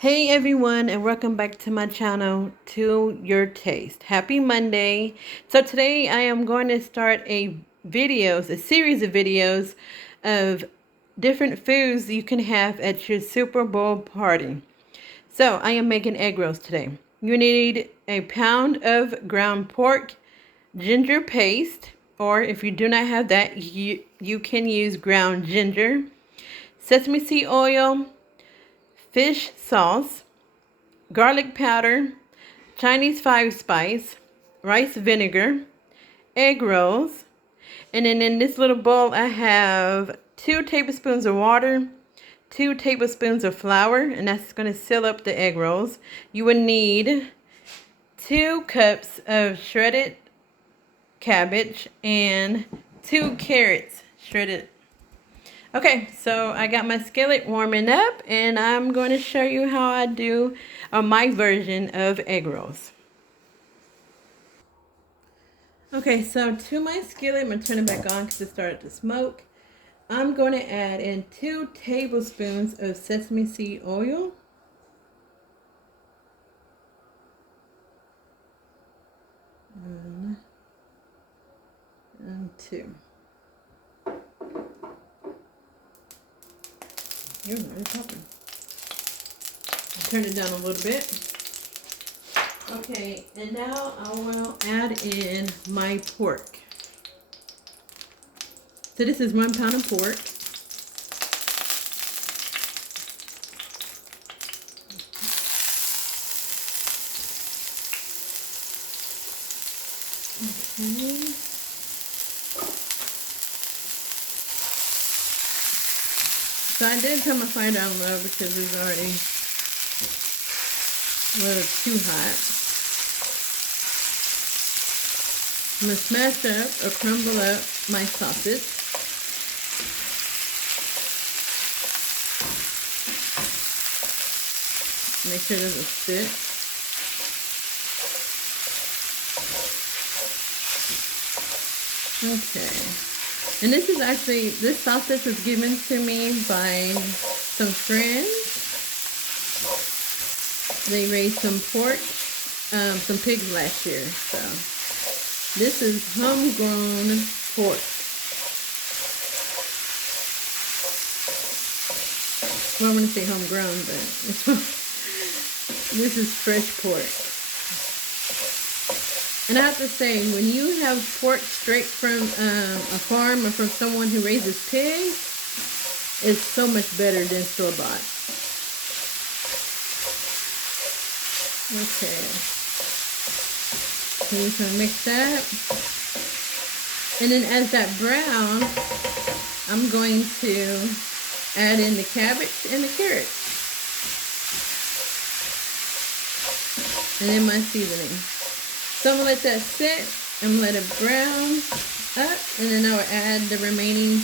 Hey everyone, and welcome back to my channel, To Your Taste. Happy Monday. So today I am going to start a series of videos of different foods you can have at your Super Bowl party. So I am making egg rolls today. You need a pound of ground pork, ginger paste, or if you do not have that, you can use ground ginger, sesame seed oil, fish sauce, garlic powder, Chinese five spice, rice vinegar, egg rolls, and then in this little bowl I have 2 tablespoons of water, 2 tablespoons of flour, and that's going to seal up the egg rolls. You would need 2 cups of shredded cabbage and 2 carrots shredded. Okay, so I got my skillet warming up, and I'm going to show you how I do my version of egg rolls. Okay, so to my skillet, I'm going to turn it back on because it started to smoke. I'm going to add in 2 tablespoons of sesame seed oil. And 2. You're really popping. Turn it down a little bit. Okay, and now I will add in my pork. So this is 1 pound of pork. Okay. So I did turn my fire down low because it's already a little too hot. I'm going to smash up or crumble up my sausage. Make sure it doesn't stick. Okay. And this sausage was given to me by some friends. They raised some pork, some pigs last year. So this is homegrown pork. Well, I want to say homegrown, but this is fresh pork. And I have to say, when you have pork straight from a farm or from someone who raises pigs, it's so much better than store-bought. Okay. So you're going to mix that. And then as that browns, I'm going to add in the cabbage and the carrots. And then my seasoning. So I'm going to let that sit. I'm going to let it brown up. And then I'll add the remaining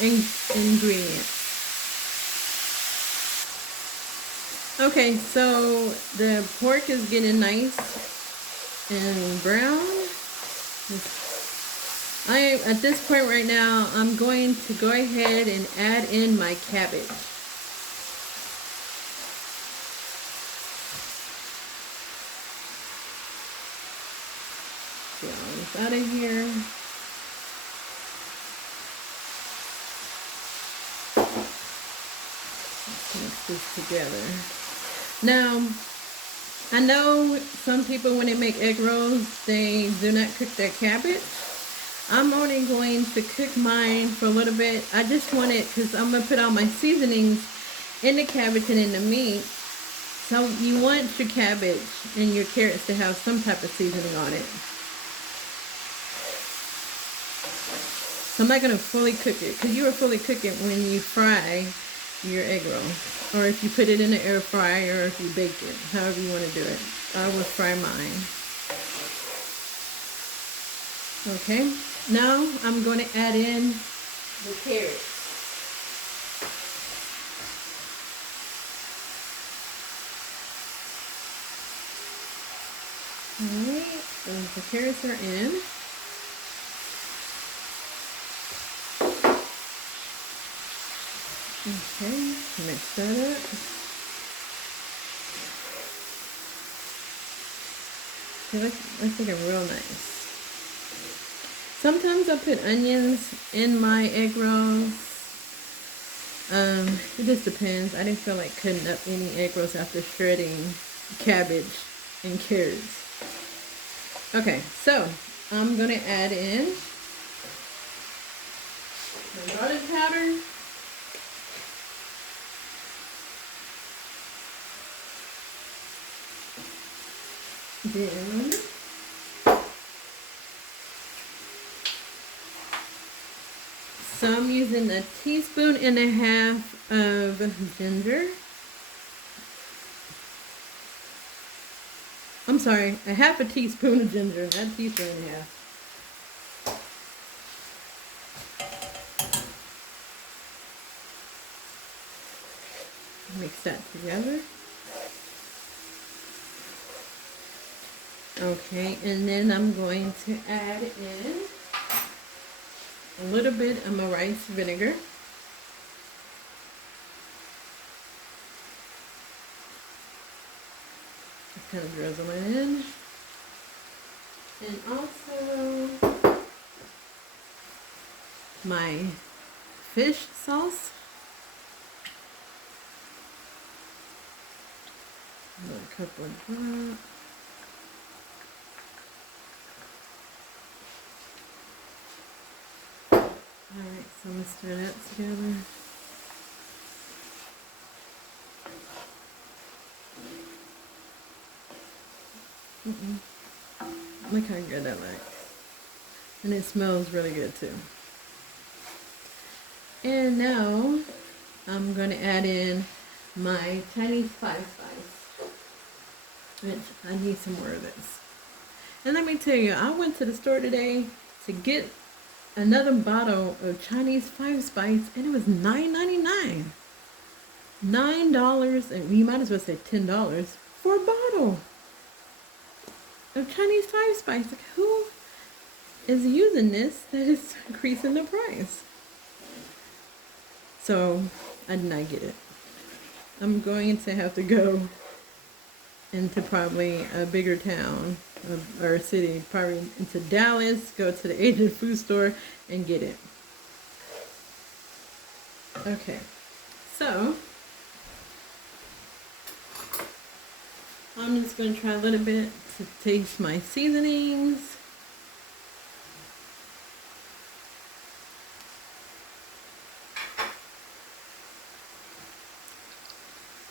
ingredients. Okay, so the pork is getting nice and brown. At this point right now, I'm going to go ahead and add in my cabbage. Get all this out of here. Let's mix this together. Now, I know some people, when they make egg rolls, they do not cook their cabbage. I'm only going to cook mine for a little bit. I just want it, because I'm going to put all my seasonings in the cabbage and in the meat. So you want your cabbage and your carrots to have some type of seasoning on it. So I'm not going to fully cook it, because you will fully cook it when you fry your egg roll, or if you put it in the air fryer, or if you bake it, however you want to do it. I will fry mine. Okay, now I'm going to add in the carrots. Alright, so the carrots are in. Okay, mix that up. See, that's looking real nice. Sometimes I put onions in my egg rolls. It just depends. I didn't feel like cutting up any egg rolls after shredding cabbage and carrots. Okay, so I'm gonna add in the garlic powder. Then so I'm using 1.5 teaspoons of ginger. I'm sorry, 1/2 teaspoon of ginger, not 1.5 teaspoons. Mix that together. Okay, and then I'm going to add in a little bit of my rice vinegar. Just kind of drizzle it in. And also my fish sauce. A couple of drops. Alright, so I'm going to stir that together. Look how good that looks. And it smells really good too. And now I'm going to add in my Chinese five spice. Which I need some more of this. And let me tell you, I went to the store today to get another bottle of Chinese five spice, and it was $9.99. $9, and you might as well say $10 for a bottle of Chinese five spice. Like, who is using this that is increasing the price? So I did not get it. I'm going to have to go into probably a bigger town or a city, probably into Dallas, go to the Asian food store and get it. Okay, so I'm just going to try a little bit to taste my seasonings.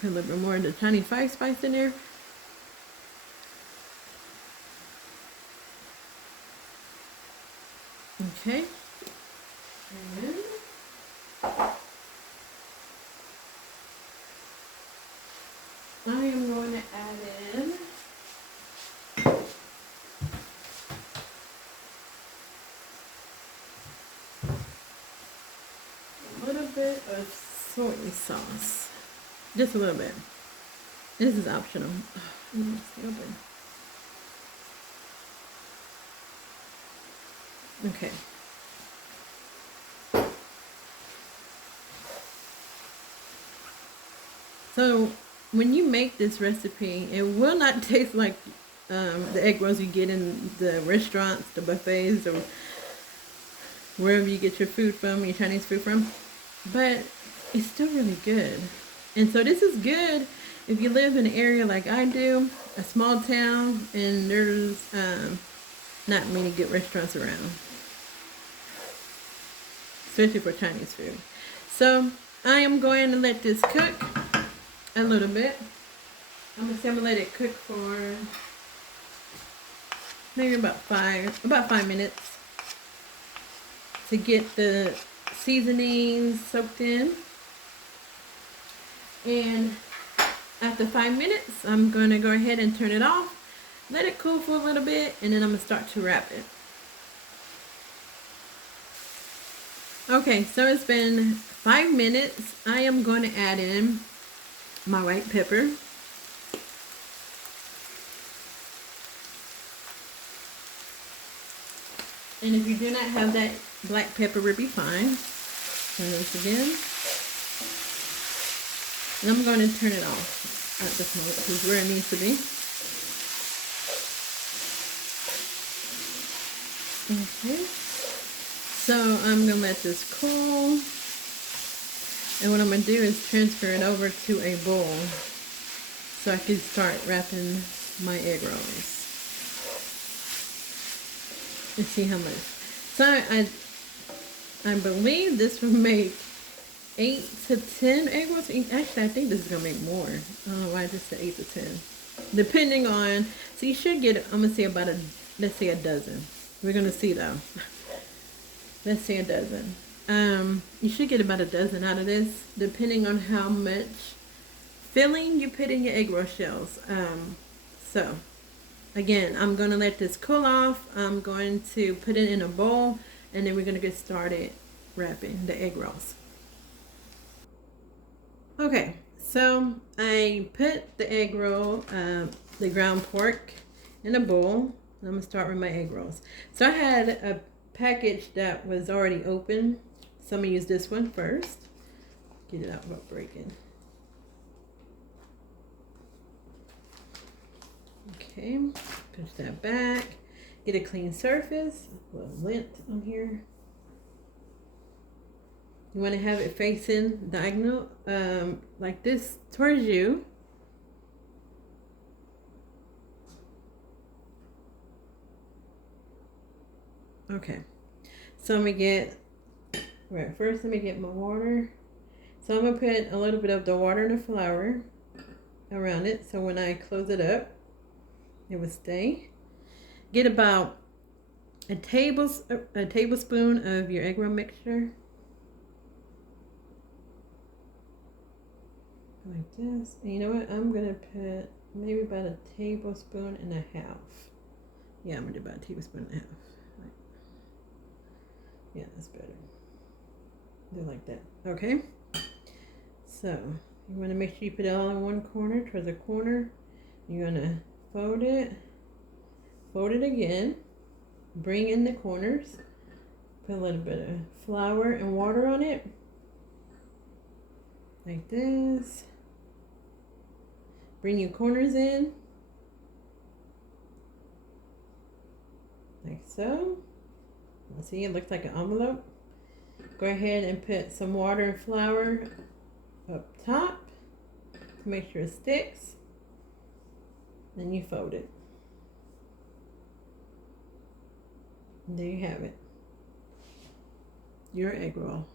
Put a little bit more of the Chinese five spice in there. Okay, and I am going to add in a little bit of soy sauce, just a little bit. This is optional. Okay. So when you make this recipe, it will not taste like the egg rolls you get in the restaurants, the buffets, or wherever you get your food from, your Chinese food from. But it's still really good. And so this is good if you live in an area like I do, a small town, and there's not many good restaurants around, especially for Chinese food. So I am going to let this cook a little bit. I'm gonna let it cook for maybe about five minutes to get the seasonings soaked in. And after 5 minutes, I'm gonna go ahead and turn it off, let it cool for a little bit, and then I'm gonna start to wrap it. Okay, so it's been 5 minutes. I am going to add in my white pepper. And if you do not have that black pepper, it will be fine. Turn this again. And I'm going to turn it off at this moment because where it needs to be. Okay. So I'm gonna let this cool. And what I'm gonna do is transfer it over to a bowl so I can start wrapping my egg rolls. Let's see how much. So I believe this will make 8 to 10 egg rolls. Actually, I think this is gonna make more. I don't know why I just said 8 to 10. Depending on, so you should get, I'm gonna say about let's say a dozen. We're gonna see though. Let's say a dozen. You should get about a dozen out of this, depending on how much filling you put in your egg roll shells. So again, I'm gonna let this cool off. I'm going to put it in a bowl, and then we're gonna get started wrapping the egg rolls. Okay, so I put the egg roll, the ground pork, in a bowl. I'm gonna start with my egg rolls. So I had a package that was already open, so I'm gonna use this one first. Get it out without breaking. Okay, push that back. Get a clean surface. A little lint on here. You want to have it facing diagonal, like this towards you. Okay, so I'm gonna get, right, first let me get my water. So I'm gonna put a little bit of the water and the flour around it, so when I close it up, it will stay. Get about a tablespoon of your egg roll mixture. Like this. And you know what? I'm gonna put maybe about a tablespoon and a half. Yeah, I'm gonna do about a tablespoon and a half. Right. Yeah, that's better. Do it like that. Okay. So you want to make sure you put it all in one corner, towards the corner. You're gonna fold it again. Bring in the corners. Put a little bit of flour and water on it. Like this. Bring your corners in. Like so. See, it looks like an envelope. Go ahead and put some water and flour up top to make sure it sticks. Then you fold it. And there you have it. Your egg roll.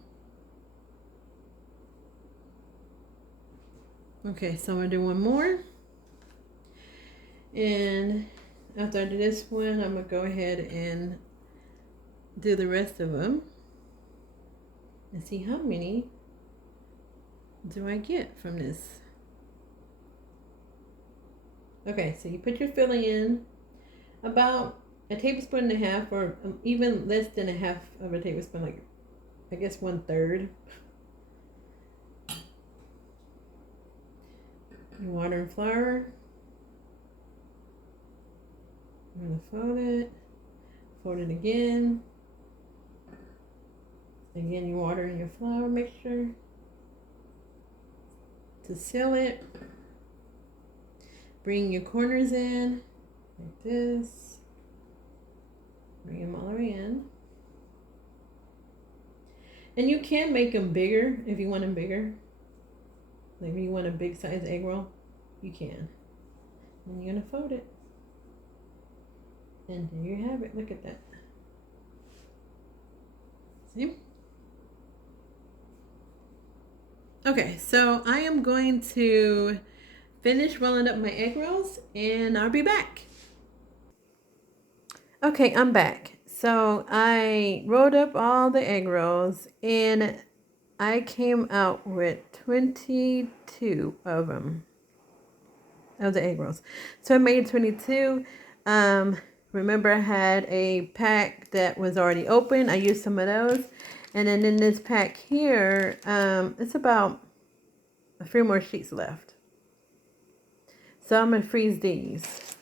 Okay, so I'm gonna do one more. And after I do this one, I'm gonna go ahead and do the rest of them and see how many do I get from this. Okay, so you put your filling in about a tablespoon and a half, or even less than a half of a tablespoon, like I guess 1/3. Water and flour. I'm gonna fold it again. Again, you water in your flour mixture to seal it. Bring your corners in like this. Bring them all the way in. And you can make them bigger if you want them bigger. Like if you want a big size egg roll, you can. And you're gonna fold it. And there you have it. Look at that. See? Okay, so I am going to finish rolling up my egg rolls and I'll be back. Okay, I'm back. So I rolled up all the egg rolls and I came out with 22 of them, of the egg rolls. So I made 22. Remember I had a pack that was already open. I used some of those. And then in this pack here, it's about a few more sheets left. So I'm going to freeze these.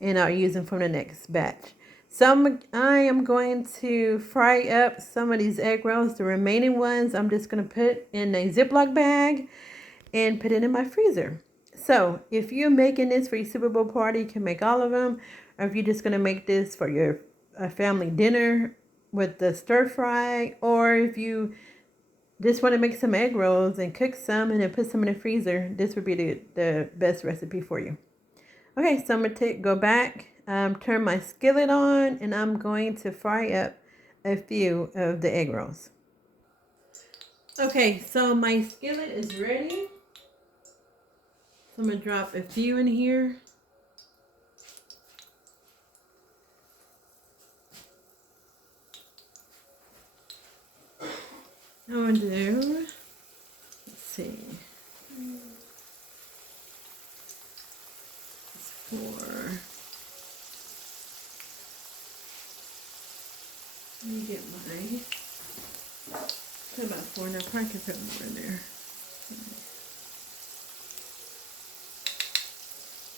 And I'll use them for the next batch. So I am going to fry up some of these egg rolls. The remaining ones I'm just going to put in a Ziploc bag and put it in my freezer. So if you're making this for your Super Bowl party, you can make all of them. Or if you're just going to make this for your a family dinner with the stir fry, or if you just want to make some egg rolls and cook some and then put some in the freezer, this would be the best recipe for you. Okay, so I'm going to go back, turn my skillet on, and I'm going to fry up a few of the egg rolls. Okay, so my skillet is ready. So I'm going to drop a few in here. I'm going to do, let's see, it's 4. Let me get my, put about 4 now, probably can put more in there.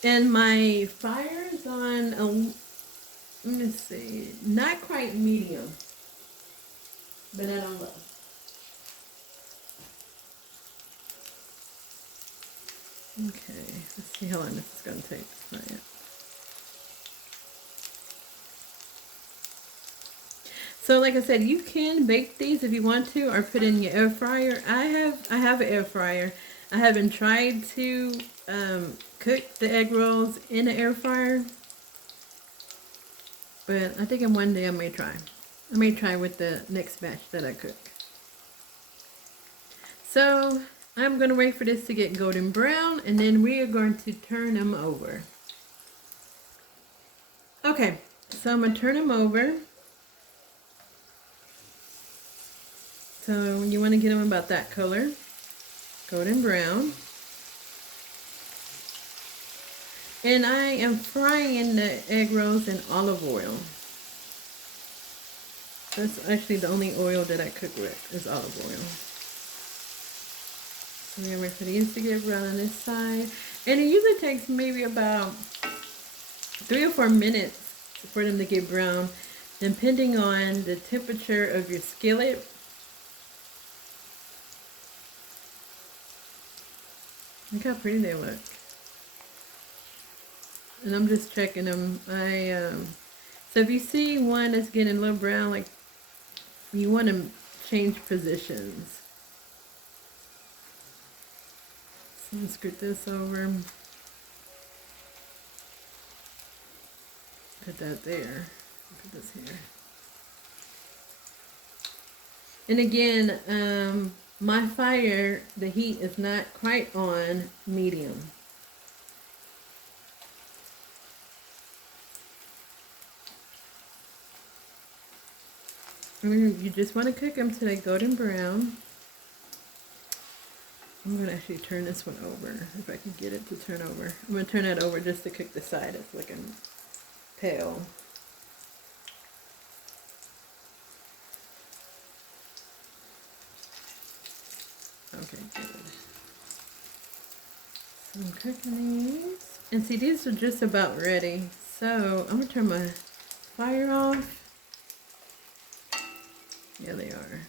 And my fire is on, let me see, not quite medium, but not on low. Okay, let's see how long this is going to take to fry it. So like I said, you can bake these if you want to, or put in your air fryer. I have an air fryer. I haven't tried to cook the egg rolls in the air fryer, but I think in one day I may try. I may try with the next batch that I cook. So I'm going to wait for this to get golden brown, and then we are going to turn them over. Okay, so I'm going to turn them over. So you want to get them about that color, golden brown. And I am frying the egg rolls in olive oil. That's actually the only oil that I cook with, is olive oil. So we're going to wait for these to get brown on this side. And it usually takes maybe about 3 or 4 minutes for them to get brown, depending on the temperature of your skillet. Look how pretty they look. And I'm just checking them. So if you see one that's getting a little brown, like, you want to change positions. So let's scoot this over. Put that there. Put this here. And again, my fire, the heat is not quite on medium. You just want to cook them till they golden brown. I'm going to actually turn this one over, if I can get it to turn over. I'm going to turn that over just to cook the side that's looking pale. Okay, good. So I'm cooking these. And see, these are just about ready. So I'm going to turn my fire off. Yeah, they are.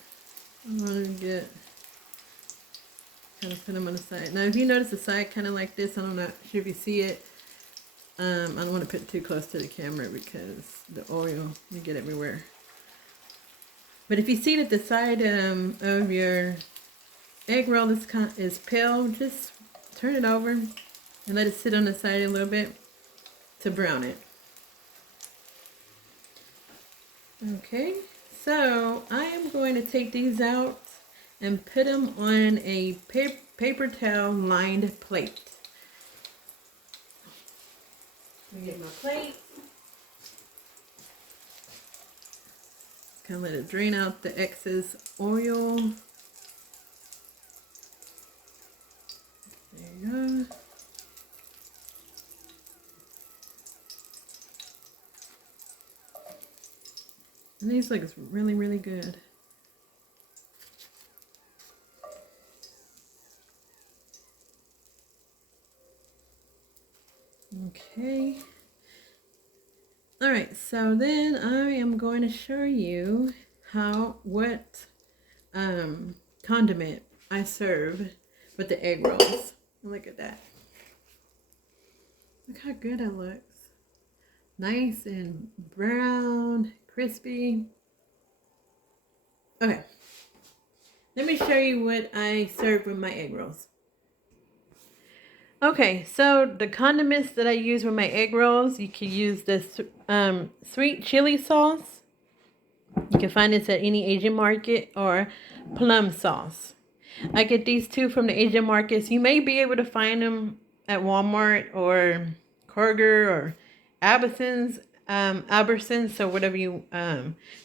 I'm going to get, kind of put them on the side. Now, if you notice the side kind of like this, I'm not sure if you see it. I don't want to put it too close to the camera because the oil, you get everywhere. But if you see that the side of your egg roll is pale, just turn it over and let it sit on the side a little bit to brown it. Okay, so I am going to take these out and put them on a paper towel lined plate. Let me get my plate. Kind of let it drain out the excess oil. There you go. And these look really, really good. Okay. All right, so then I am going to show you what condiment I serve with the egg rolls. Look at that. Look how good it looks. Nice and brown, crispy. Okay. Let me show you what I serve with my egg rolls. Okay, so the condiments that I use with my egg rolls, you can use this sweet chili sauce. You can find this at any Asian market, or plum sauce. I get these two from the Asian markets. You may be able to find them at Walmart or Kroger or Albertsons, so whatever you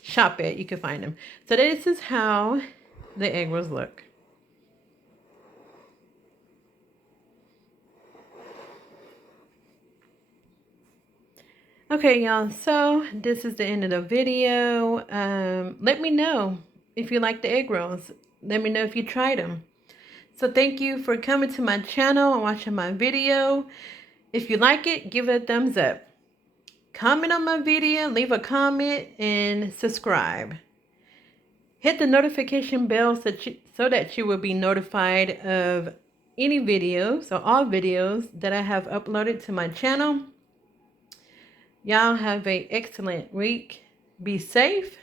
shop at, you can find them. So this is how the egg rolls look. Okay, y'all, so this is the end of the video. Let me know if you like the egg rolls. Let me know if you tried them. So thank you for coming to my channel and watching my video. If you like it, give it a thumbs up. Comment on my video, leave a comment, and subscribe. Hit the notification bell so that you will be notified of any videos or all videos that I have uploaded to my channel. Y'all have an excellent week. Be safe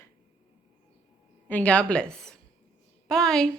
and God bless. Bye.